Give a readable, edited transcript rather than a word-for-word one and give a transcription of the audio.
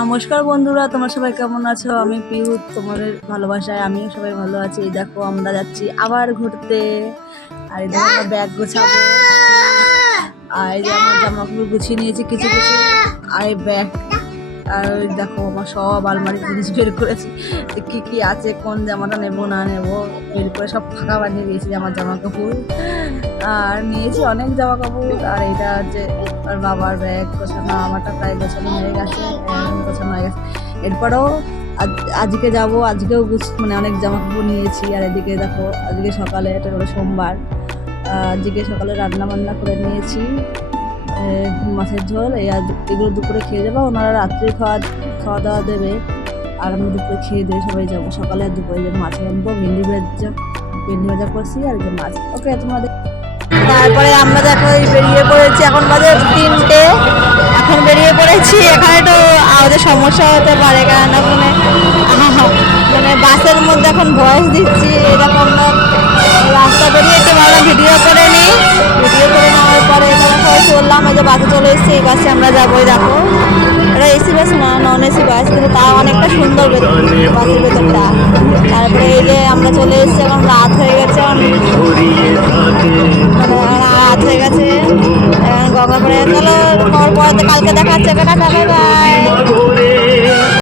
নমস্কার বন্ধুরা, তোমরা সবাই কেমন আছো? আমি পিউ, তোমাদের ভালোবাসায় আমিও সবাই ভালো আছি। এই দেখো আমরা যাচ্ছি আবার ঘুরতে। আর এই দেখো আমরা ব্যাগ গোছাবো। আর এই যে আমার জামাগুলো গুছিয়ে নিয়েছি কিছু কিছু। আর এই ব্যাগ, আর ওই দেখো আমার সব আলমারির জিনিস বের করেছি, যে কী কী আছে, কোন জামাটা নেবো না নেবো বের করে সব ফাঁকা বানিয়ে দিয়েছি আমার জামা কাপড়। আর নিয়েছি অনেক জামা কাপড়। আর এটা হচ্ছে আর বাবার ব্যাগ গোছানো, আমারটা প্রায় গোছানো হয়ে গেছে, গোছানো হয়ে গেছে। এরপরেও আজকে যাব, আজকেও মানে অনেক জামা কাপড় নিয়েছি। আর এদিকে দেখো আজকে সকালে, এটা হলো সোমবার, আজকে সকালে রান্না বান্না করে নিয়েছি মাছের ঝোল। এগুলো দুপুরে খেয়ে যাবো, ওনারা রাত্রে খাওয়া দাওয়া দেবে। আর আমরা দুপুরে খেয়ে দিয়ে সবাই যাবো। সকালে আর দুপুরে যে মাছ রাখবো, ভেন্ডি ভাজা করছি আর যে মাছ। ওকে, তোমাদের তারপরে আমরা দেখো বেরিয়ে পড়েছি, এখন বাজে 3টে। এখন বেরিয়ে পড়েছি। এখানে তো আমাদের সমস্যা হতে পারে, কেননা মানে বাসের মধ্যে এখন ভয়েস দিচ্ছি, এরকম না। রাস্তা বেরিয়ে একটু ভাবলাম ভিডিও করে নিই। ভিডিও করে নেওয়ার পরে এখানে সবাই চললাম। এই যে বাসে চলে এসেছি, এই বাসে আমরা যাবো। দেখো এটা এসি বাস না, নন এসি বাস, কিন্তু তাও অনেকটা সুন্দর বাসের ভেতরটা। তারপরে এই যে আমরা চলে এসেছি, এখন রাত হয়ে গেছে, রাত হয়ে গেছে। গঙ্গাপাড়ে চলো, পরে কালকে দেখা হচ্ছে। বাই।